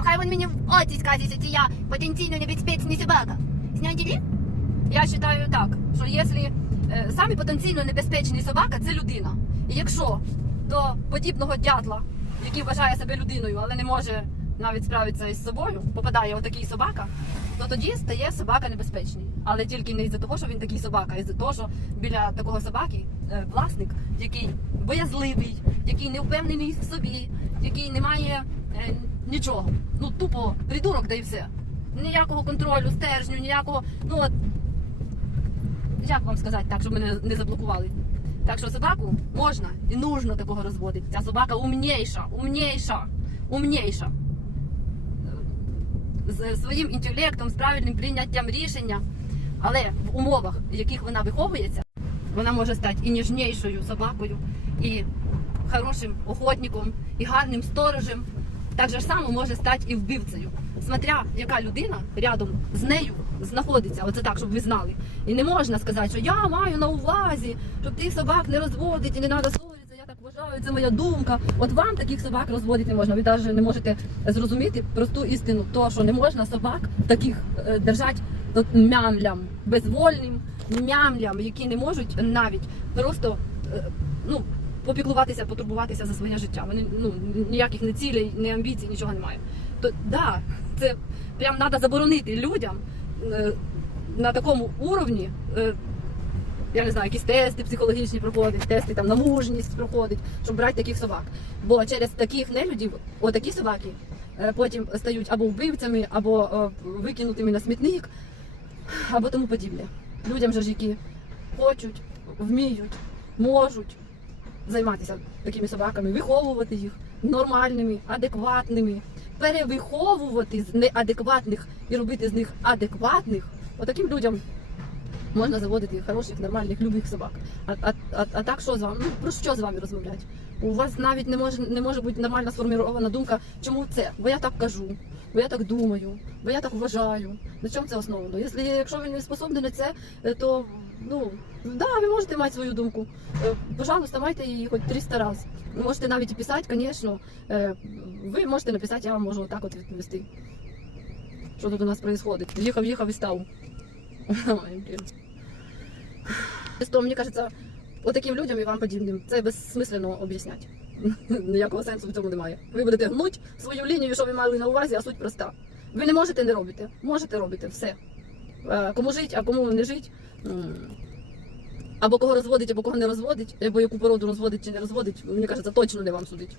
там, хай він мені в оці скаже, що я потенційно небезпечний собака. Знаєте? Я вважаю так, що якщо е, самі потенційно небезпечний собака це людина. І якщо до подібного дятла, який вважає себе людиною, але не може навіть справитися із собою, попадає отакий собака, то тоді стає собака небезпечний. Але тільки не із-за того, що він такий собака, а із-за того, що біля такого собаки е, власник, який боязливий, який не впевнений в собі, який не має е, нічого. Ну тупо придурок, да і все. Ніякого контролю, стержню, ніякого. Ну от як вам сказати так, щоб мене не заблокували? Так що собаку можна і нужно такого розводити. Ця собака умніша, умніша, умніша. З своїм інтелектом, з правильним прийняттям рішення. Але в умовах, в яких вона виховується, вона може стати і ніжнішою собакою, і хорошим охотником, і гарним сторожем. Так же само може стати і вбивцею. Смотря яка людина рядом з нею знаходиться, оце так, щоб ви знали. І не можна сказати, що я маю на увазі, щоб тих собак не розводити, і не треба ссоритися, я так вважаю, це моя думка. От вам таких собак розводити можна. Ви навіть не можете зрозуміти просту істину, то що не можна собак таких е, держати мямлям, безвольним мямлям, які не можуть навіть просто е, ну, попіклуватися, потурбуватися за своє життя. Вони ну ніяких не цілей, не амбіцій, нічого немає. То да, це прям треба заборонити людям е, на такому уровні. е, я не знаю, якісь тести психологічні проходить, тести там на мужність проходить, щоб брати таких собак. Бо через таких нелюдів, отакі собаки е, потім стають або вбивцями, або е, викинутими на смітник, або тому подібне. Людям же ж, які хочуть, вміють, можуть займатися такими собаками, виховувати їх нормальними, адекватними, перевиховувати з неадекватних і робити з них адекватних. Отаким людям можна заводити хороших, нормальних, любих собак. А, а, а, а так що з вами? Ну про що з вами розмовляти? У вас навіть не може не може бути нормально сформірована думка, чому це? Бо я так кажу, бо я так думаю, бо я так вважаю. На чому це основано? Якщо, ви не способні на це, е, то ну да, ви можете мати свою думку. Е, Пожалуйста, майте її хоч 300 разів. Можете навіть писати, звісно. Е, Ви можете написати, я вам можу отак от відповісти. Що тут у нас відбувається? Їхав, їхав і став. Ой. То, мені кажеться, отаким людям і вам подібним це безсмислено об'ясняти. Ніякого сенсу в цьому немає. Ви будете гнуть свою лінію, що ви мали на увазі, а суть проста. Ви не можете не робити. Можете робити все. Е, Кому жить, а кому не жить. Або кого розводить, або кого не розводить, або яку породу розводить чи не розводить, мені кажеться, точно не вам судить.